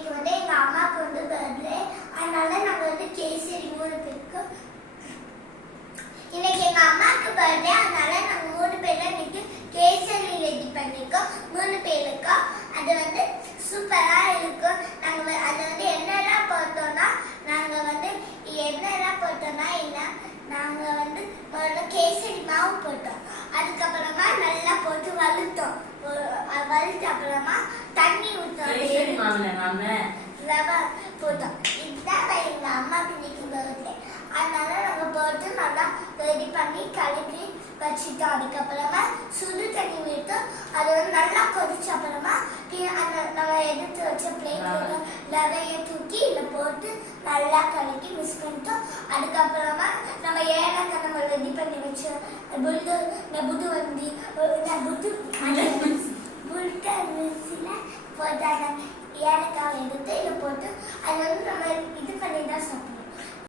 இன்னைக்கு வந்து எங்க அம்மாவுக்கு வந்து பர்த்டே, அதனால நாங்க வந்து கேசரி 3 பேருக்கு. இன்னைக்கு எங்க அம்மாவுக்கு பர்த்டே, அதனால நாங்க 3 பேரும் இன்னைக்கு கேசரி ரெடி பண்ணிருக்கோம் 3 பேருக்கு. அது வந்து சூப்பரா இருக்கும். நாங்க அது வந்து என்னெல்லாம் போட்டோம்னா நாங்க வந்து முதல்ல கேசரி மாவு போட்டோம். அதுக்கப்புறமா நல்லா போட்டு வறுத்தோம். வறுத்த அப்புறமா தண்ணி ஊற்றோம், ரவை போட்டோம். இதுதான் எங்க அம்மாவுக்கு இன்னைக்கு பர்த்டே. அதனால நாங்க போட்டு நல்லா ரெடி பண்ணி கழுவி வச்சுட்டோம். அதுக்கப்புறமா சுடு தண்ணி விட்டோம். அது வந்து நல்லா கொதிச்ச அப்புறமா அந்த நம்ம எடுத்து வச்ச பிளேட்ல ரவையை தூக்கி இதில் போட்டு நல்லா கலக்கி மிக்ஸ் பண்ணிட்டோம். அதுக்கப்புறமா நம்ம ஏலக்காய் நம்ம ரெடி பண்ணி வச்ச புல்டா மிக்ஸியில் போட்டாங்க. ஏலக்காவை எடுத்து இதில் போட்டு அது வந்து நம்ம